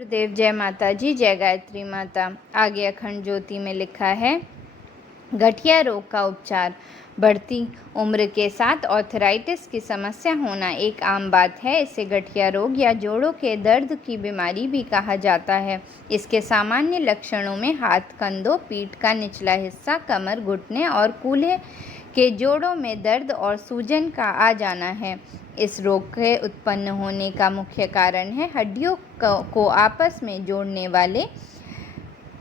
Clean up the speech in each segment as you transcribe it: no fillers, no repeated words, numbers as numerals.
गुरुदेव, जय माता जी, जय गायत्री माता। आगे अखंड ज्योति में लिखा है, गठिया रोग का उपचार। बढ़ती उम्र के साथ ऑर्थराइटिस की समस्या होना एक आम बात है। इसे गठिया रोग या जोड़ों के दर्द की बीमारी भी कहा जाता है। इसके सामान्य लक्षणों में हाथ, कंधों, पीठ का निचला हिस्सा, कमर, घुटने और कूल्हे के जोड़ों में दर्द और सूजन का आ जाना है। इस रोग के उत्पन्न होने का मुख्य कारण है हड्डियों को आपस में जोड़ने वाले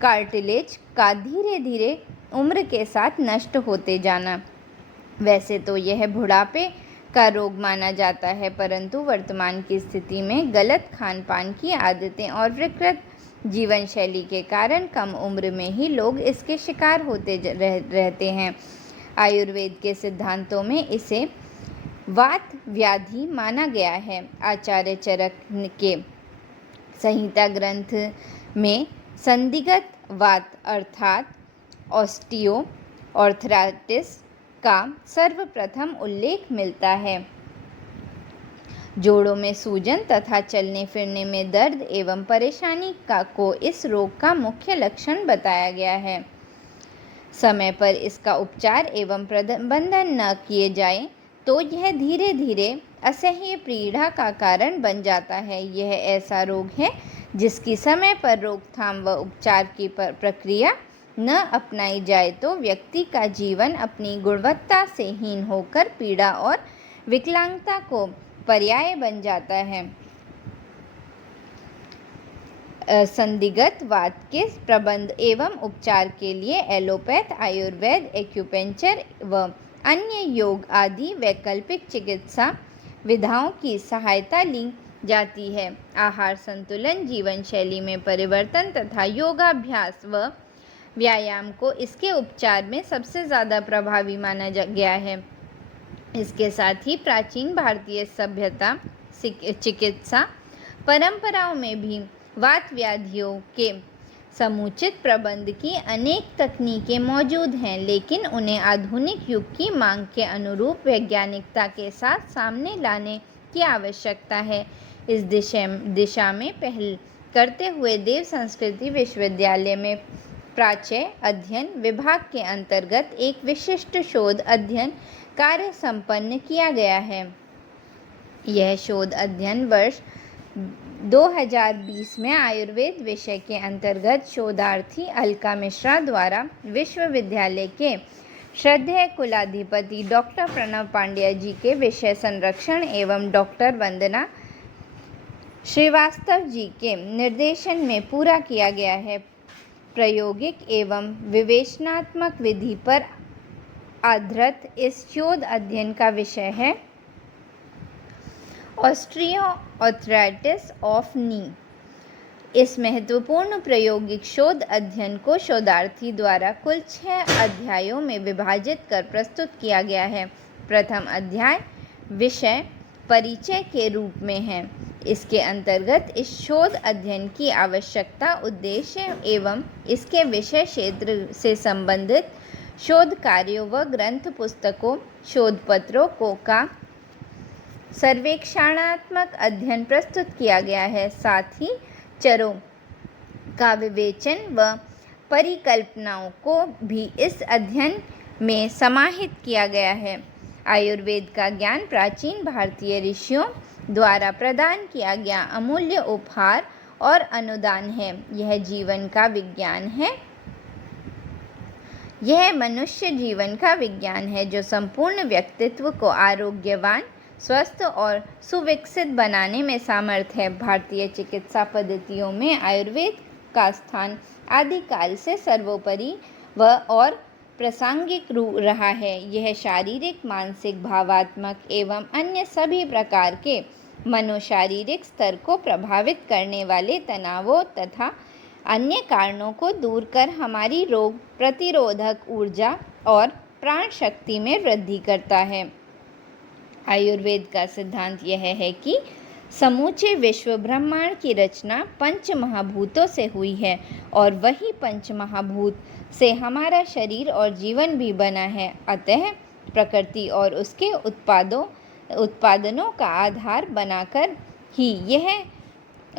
कार्टिलेज का धीरे धीरे उम्र के साथ नष्ट होते जाना। वैसे तो यह बुढ़ापे का रोग माना जाता है, परंतु वर्तमान की स्थिति में गलत खान पान की आदतें और विकृत जीवन शैली के कारण कम उम्र में ही लोग इसके शिकार होते रहते हैं। आयुर्वेद के सिद्धांतों में इसे वात व्याधि माना गया है। आचार्य चरक के संहिता ग्रंथ में संदिग्ध वात अर्थात ऑस्टियो ऑर्थराइटिस का सर्वप्रथम उल्लेख मिलता है। जोड़ों में सूजन तथा चलने फिरने में दर्द एवं परेशानी को इस रोग का मुख्य लक्षण बताया गया है। समय पर इसका उपचार एवं प्रबंधन न किए जाए तो यह धीरे धीरे असह्य पीड़ा का कारण बन जाता है। यह ऐसा रोग है जिसकी समय पर रोकथाम व उपचार की प्रक्रिया न अपनाई जाए तो व्यक्ति का जीवन अपनी गुणवत्ता से हीन होकर पीड़ा और विकलांगता को पर्याय बन जाता है। संदिग्ध वात के प्रबंध एवं उपचार के लिए एलोपैथ, आयुर्वेद, एक्यूपेंचर व अन्य योग आदि वैकल्पिक चिकित्सा विधाओं की सहायता ली जाती है। आहार संतुलन, जीवन शैली में परिवर्तन तथा योगाभ्यास व व्यायाम को इसके उपचार में सबसे ज़्यादा प्रभावी माना गया है। इसके साथ ही प्राचीन भारतीय सभ्यता चिकित्सा परंपराओं में भी वात व्याधियों के समुचित प्रबंध की अनेक तकनीकें मौजूद हैं, लेकिन उन्हें आधुनिक युग की मांग के अनुरूप वैज्ञानिकता के साथ सामने लाने की आवश्यकता है। इस दिशा में पहल करते हुए देव संस्कृति विश्वविद्यालय में प्राच्य अध्ययन विभाग के अंतर्गत एक विशिष्ट शोध अध्ययन कार्य संपन्न किया गया है। यह शोध अध्ययन वर्ष 2020 में आयुर्वेद विषय के अंतर्गत शोधार्थी अलका मिश्रा द्वारा विश्वविद्यालय के श्रद्धेय कुलाधिपति डॉक्टर प्रणव पांड्या जी के विषय संरक्षण एवं डॉक्टर वंदना श्रीवास्तव जी के निर्देशन में पूरा किया गया है। प्रायोगिक एवं विवेचनात्मक विधि पर आधारित इस शोध अध्ययन का विषय है ऑस्टियोआर्थराइटिस ऑफ नी। इस महत्वपूर्ण प्रायोगिक शोध अध्ययन को शोधार्थी द्वारा कुल 6 अध्यायों में विभाजित कर प्रस्तुत किया गया है। प्रथम अध्याय विषय परिचय के रूप में है। इसके अंतर्गत इस शोध अध्ययन की आवश्यकता, उद्देश्य एवं इसके विषय क्षेत्र से संबंधित शोध कार्यों व ग्रंथ पुस्तकों, शोध पत्रों का सर्वेक्षणात्मक अध्ययन प्रस्तुत किया गया है। साथ ही चरों का विवेचन व परिकल्पनाओं को भी इस अध्ययन में समाहित किया गया है। आयुर्वेद का ज्ञान प्राचीन भारतीय ऋषियों द्वारा प्रदान किया गया अमूल्य उपहार और अनुदान है। यह जीवन का विज्ञान है। यह मनुष्य जीवन का विज्ञान है जो संपूर्ण व्यक्तित्व को आरोग्यवान, स्वस्थ और सुविकसित बनाने में समर्थ है। भारतीय चिकित्सा पद्धतियों में आयुर्वेद का स्थान आदिकाल से सर्वोपरि और प्रासंगिक रहा है। यह शारीरिक, मानसिक, भावात्मक एवं अन्य सभी प्रकार के मनोशारीरिक स्तर को प्रभावित करने वाले तनावों तथा अन्य कारणों को दूर कर हमारी रोग प्रतिरोधक ऊर्जा और प्राण शक्ति में वृद्धि करता है। आयुर्वेद का सिद्धांत यह है कि समूचे विश्व ब्रह्मांड की रचना पंच महाभूतों से हुई है और वही पंच महाभूत से हमारा शरीर और जीवन भी बना है। अतः प्रकृति और उसके उत्पादनों का आधार बनाकर ही यह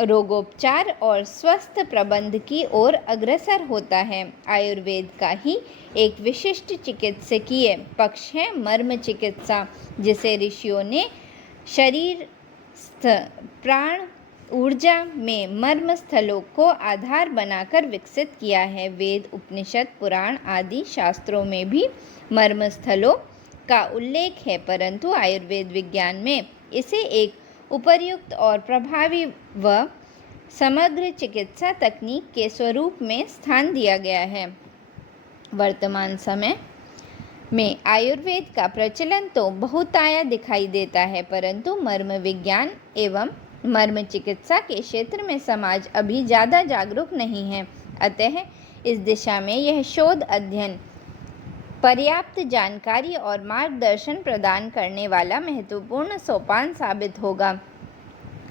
रोगोपचार और स्वस्थ प्रबंध की ओर अग्रसर होता है। आयुर्वेद का ही एक विशिष्ट चिकित्सकीय पक्ष है मर्म चिकित्सा, जिसे ऋषियों ने शरीर, प्राण, ऊर्जा में मर्म स्थलों को आधार बनाकर विकसित किया है। वेद, उपनिषद, पुराण आदि शास्त्रों में भी मर्म स्थलों का उल्लेख है, परंतु आयुर्वेद विज्ञान में इसे एक उपर्युक्त और प्रभावी व समग्र चिकित्सा तकनीक के स्वरूप में स्थान दिया गया है। वर्तमान समय में आयुर्वेद का प्रचलन तो बहुतायत दिखाई देता है, परंतु मर्म विज्ञान एवं मर्म चिकित्सा के क्षेत्र में समाज अभी ज़्यादा जागरूक नहीं है। अतः इस दिशा में यह शोध अध्ययन पर्याप्त जानकारी और मार्गदर्शन प्रदान करने वाला महत्वपूर्ण सोपान साबित होगा।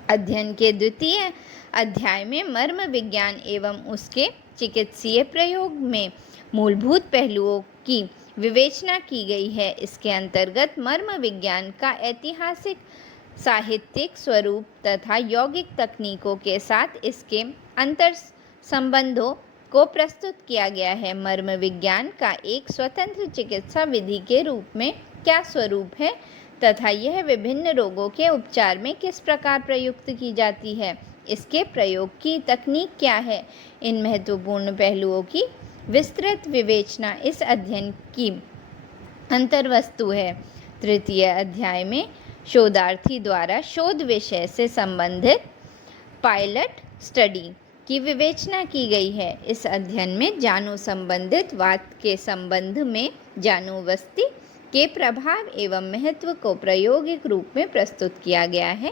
अध्ययन के द्वितीय अध्याय में मर्म विज्ञान एवं उसके चिकित्सीय प्रयोग में मूलभूत पहलुओं की विवेचना की गई है। इसके अंतर्गत मर्म विज्ञान का ऐतिहासिक, साहित्यिक स्वरूप तथा यौगिक तकनीकों के साथ इसके अंतर संबंधों को प्रस्तुत किया गया है। मर्म विज्ञान का एक स्वतंत्र चिकित्सा विधि के रूप में क्या स्वरूप है तथा यह विभिन्न रोगों के उपचार में किस प्रकार प्रयुक्त की जाती है, इसके प्रयोग की तकनीक क्या है, इन महत्वपूर्ण पहलुओं की विस्तृत विवेचना इस अध्ययन की अंतर्वस्तु है। तृतीय अध्याय में शोधार्थी द्वारा शोध विषय से संबंधित पायलट स्टडी की विवेचना की गई है। इस अध्ययन में जानु संबंधित वात के संबंध में जानुवस्ती के प्रभाव एवं महत्व को प्रायोगिक रूप में प्रस्तुत किया गया है।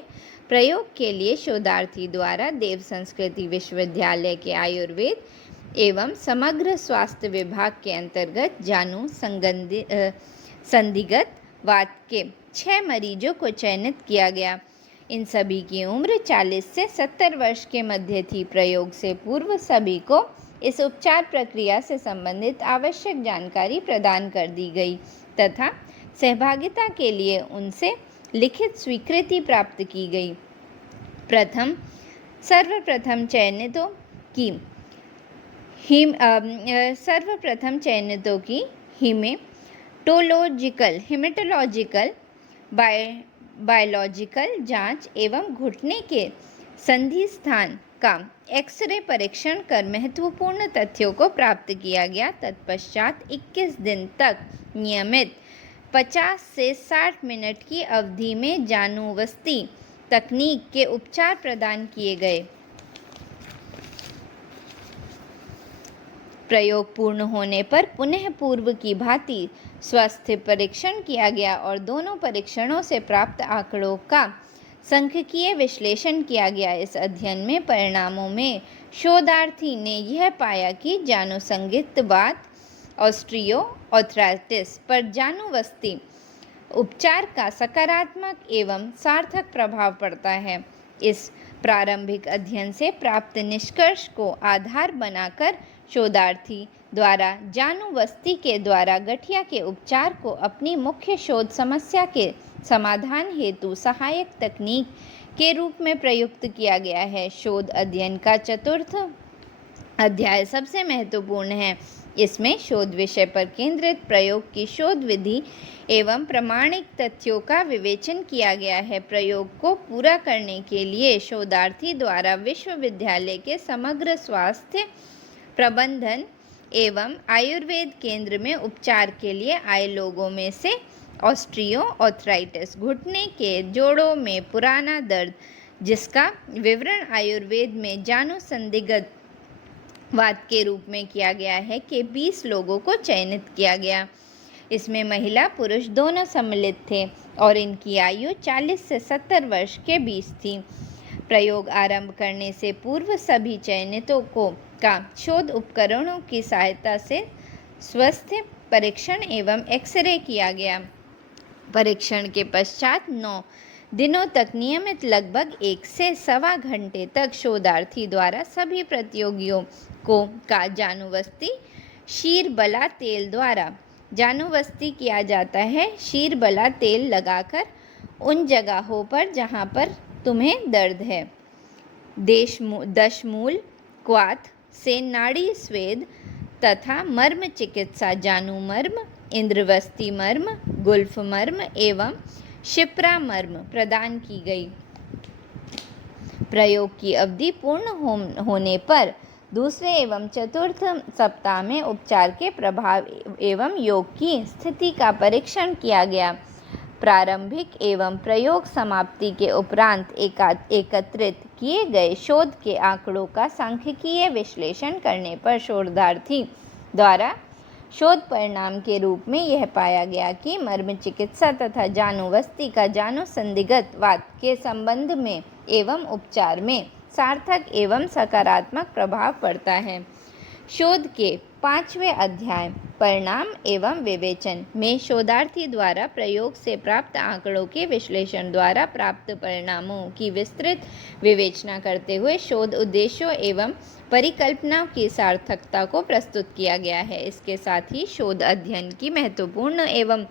प्रयोग के लिए शोधार्थी द्वारा देव संस्कृति विश्वविद्यालय के आयुर्वेद एवं समग्र स्वास्थ्य विभाग के अंतर्गत जानु संदिग्ध वात के 6 मरीजों को चयनित किया गया। इन सभी की उम्र 40 से 70 वर्ष के मध्य थी। प्रयोग से पूर्व सभी को इस उपचार प्रक्रिया से संबंधित आवश्यक जानकारी प्रदान कर दी गई तथा सहभागिता के लिए उनसे लिखित स्वीकृति प्राप्त की गई। सर्वप्रथम चयनितों की हेमेटोलॉजिकल, बायोलॉजिकल जांच एवं घुटने के संधि स्थान का एक्सरे परीक्षण कर महत्वपूर्ण तथ्यों को प्राप्त किया गया। तत्पश्चात 21 दिन तक नियमित 50 से 60 मिनट की अवधि में जानुवस्ती तकनीक के उपचार प्रदान किए गए। प्रयोग पूर्ण होने पर पुनः पूर्व की भांति स्वास्थ्य परीक्षण किया गया और दोनों परीक्षणों से प्राप्त आंकड़ों का सांख्यिकीय विश्लेषण किया गया। इस अध्ययन में परिणामों में शोधार्थी ने यह पाया कि जानुसंदिग्धवात, ऑस्टियोआर्थराइटिस पर जानुवस्ती उपचार का सकारात्मक एवं सार्थक प्रभाव पड़ता है। इस प्रारंभिक अध्ययन से प्राप्त निष्कर्ष को आधार बनाकर शोधार्थी द्वारा जानुवस्ती के द्वारा गठिया के उपचार को अपनी मुख्य शोध समस्या के समाधान हेतु सहायक तकनीक के रूप में प्रयुक्त किया गया है। शोध अध्ययन का चतुर्थ अध्याय सबसे महत्वपूर्ण है। इसमें शोध विषय पर केंद्रित प्रयोग की शोध विधि एवं प्रमाणिक तथ्यों का विवेचन किया गया है। प्रयोग को पूरा करने के लिए शोधार्थी द्वारा विश्वविद्यालय के समग्र स्वास्थ्य प्रबंधन एवं आयुर्वेद केंद्र में उपचार के लिए आए लोगों में से ऑस्टियोआर्थराइटिस, घुटने के जोड़ों में पुराना दर्द, जिसका विवरण आयुर्वेद में जानुसंदिग्ध वात के रूप में किया गया है, के 20 लोगों को चयनित किया गया। इसमें महिला पुरुष दोनों सम्मिलित थे और इनकी आयु 40 से 70 वर्ष के बीच थी। प्रयोग आरंभ करने से पूर्व सभी चयनितों का शोध उपकरणों की सहायता से स्वास्थ्य परीक्षण एवं एक्सरे किया गया। परीक्षण के पश्चात 9 दिनों तक नियमित लगभग 1 से सवा घंटे तक शोधार्थी द्वारा सभी प्रतियोगियों का जानुवस्ती शीरबला तेल द्वारा जानुवस्ती किया जाता है। शीरबला तेल लगाकर उन जगहों पर जहां पर तुम्हें दर्द है दशमूल क्वाथ से नाड़ी स्वेद तथा मर्म चिकित्सा जानु मर्म, इंद्रवस्ती मर्म, गुल्फ मर्म एवं शिप्रा मर्म प्रदान की गई। प्रयोग की अवधि पूर्ण होने पर दूसरे एवं चतुर्थ सप्ताह में उपचार के प्रभाव एवं योग की स्थिति का परीक्षण किया गया। प्रारंभिक एवं प्रयोग समाप्ति के उपरांत एकत्रित किए गए शोध के आंकड़ों का सांख्यिकीय विश्लेषण करने पर शोधार्थी द्वारा शोध परिणाम के रूप में यह पाया गया कि मर्म चिकित्सा तथा जानुवस्ती का जानु संदिग्ध वात के संबंध में एवं उपचार में सार्थक एवं सकारात्मक प्रभाव पड़ता है। शोध के 5वें अध्याय परिणाम एवं विवेचन में शोधार्थी द्वारा प्रयोग से प्राप्त आंकड़ों के विश्लेषण द्वारा प्राप्त परिणामों की विस्तृत विवेचना करते हुए शोध उद्देश्यों एवं परिकल्पनाओं की सार्थकता को प्रस्तुत किया गया है। इसके साथ ही शोध अध्ययन की महत्वपूर्ण एवं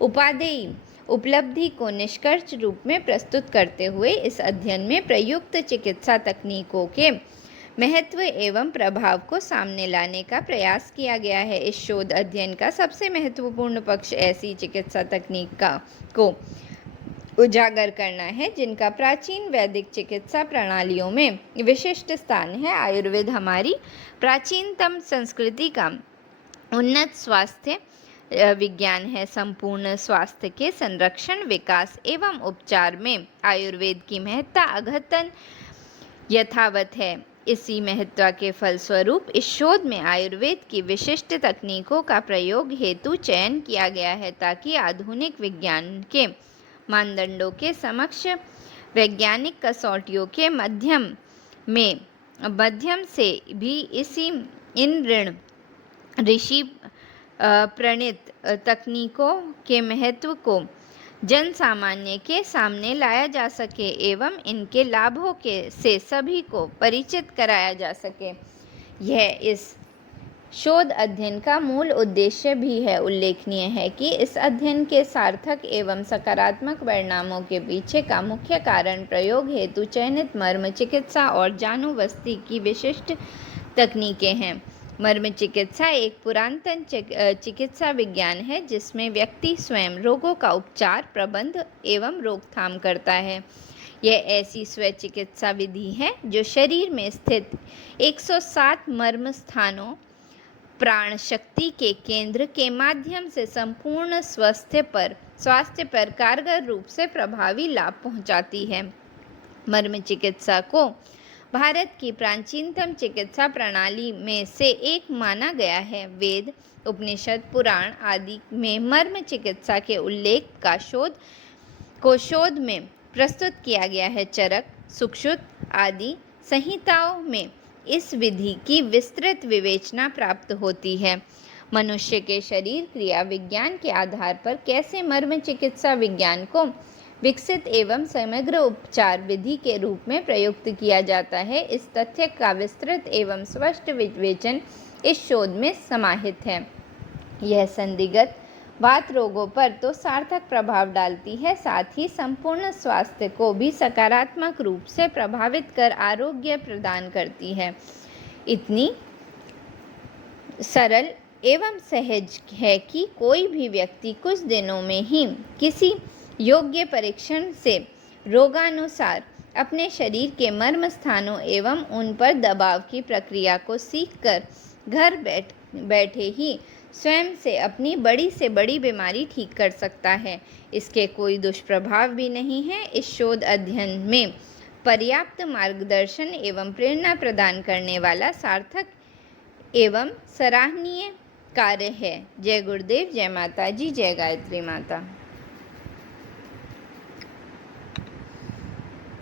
उपादेय उपलब्धि को निष्कर्ष रूप में प्रस्तुत करते हुए इस अध्ययन में प्रयुक्त चिकित्सा तकनीकों के महत्व एवं प्रभाव को सामने लाने का प्रयास किया गया है। इस शोध अध्ययन का सबसे महत्वपूर्ण पक्ष ऐसी चिकित्सा तकनीक को उजागर करना है जिनका प्राचीन वैदिक चिकित्सा प्रणालियों में विशिष्ट स्थान है। आयुर्वेद हमारी प्राचीनतम संस्कृति का उन्नत स्वास्थ्य विज्ञान है। संपूर्ण स्वास्थ्य के संरक्षण, विकास एवं उपचार में आयुर्वेद की महत्ता अद्यतन यथावत है। इसी महत्ता के फलस्वरूप इस शोध में आयुर्वेद की विशिष्ट तकनीकों का प्रयोग हेतु चयन किया गया है ताकि आधुनिक विज्ञान के मानदंडों के समक्ष वैज्ञानिक कसौटियों के माध्यम से भी इन ऋषि प्रणीत तकनीकों के महत्व को जन सामान्य के सामने लाया जा सके एवं इनके लाभों से सभी को परिचित कराया जा सके। यह इस शोध अध्ययन का मूल उद्देश्य भी है। उल्लेखनीय है कि इस अध्ययन के सार्थक एवं सकारात्मक परिणामों के पीछे का मुख्य कारण प्रयोग हेतु चयनित मर्म चिकित्सा और जानुवस्ती की विशिष्ट तकनीकें हैं। मर्म चिकित्सा एक पुरातन चिकित्सा विज्ञान है जिसमें व्यक्ति स्वयं रोगों का उपचार, प्रबंध एवं रोकथाम करता है। यह ऐसी स्व चिकित्सा विधि है जो शरीर में स्थित 107 मर्म स्थानों प्राण शक्ति के केंद्र के माध्यम से संपूर्ण स्वास्थ्य पर कारगर रूप से प्रभावी लाभ पहुंचाती है। मर्म चिकित्सा को भारत की प्राचीनतम चिकित्सा प्रणाली में से एक माना गया है। वेद, उपनिषद, पुराण आदि में मर्म चिकित्सा के उल्लेख को शोध में प्रस्तुत किया गया है। चरक, सुश्रुत आदि संहिताओं में इस विधि की विस्तृत विवेचना प्राप्त होती है। मनुष्य के शरीर क्रिया विज्ञान के आधार पर कैसे मर्म चिकित्सा विज्ञान को विकसित एवं समग्र उपचार विधि के रूप में प्रयुक्त किया जाता है, इस तथ्य का विस्तृत एवं स्पष्ट विवेचन इस शोध में समाहित है। यह संदिग्ध वात रोगों पर तो सार्थक प्रभाव डालती है, साथ ही संपूर्ण स्वास्थ्य को भी सकारात्मक रूप से प्रभावित कर आरोग्य प्रदान करती है। इतनी सरल एवं सहज है कि कोई भी व्यक्ति कुछ दिनों में ही किसी योग्य परीक्षण से रोगानुसार अपने शरीर के मर्म स्थानों एवं उन पर दबाव की प्रक्रिया को सीखकर घर बैठे ही स्वयं से अपनी बड़ी से बड़ी बीमारी ठीक कर सकता है। इसके कोई दुष्प्रभाव भी नहीं है। इस शोध अध्ययन में पर्याप्त मार्गदर्शन एवं प्रेरणा प्रदान करने वाला सार्थक एवं सराहनीय कार्य है। जय गुरुदेव, जय माता जी, जय गायत्री माता।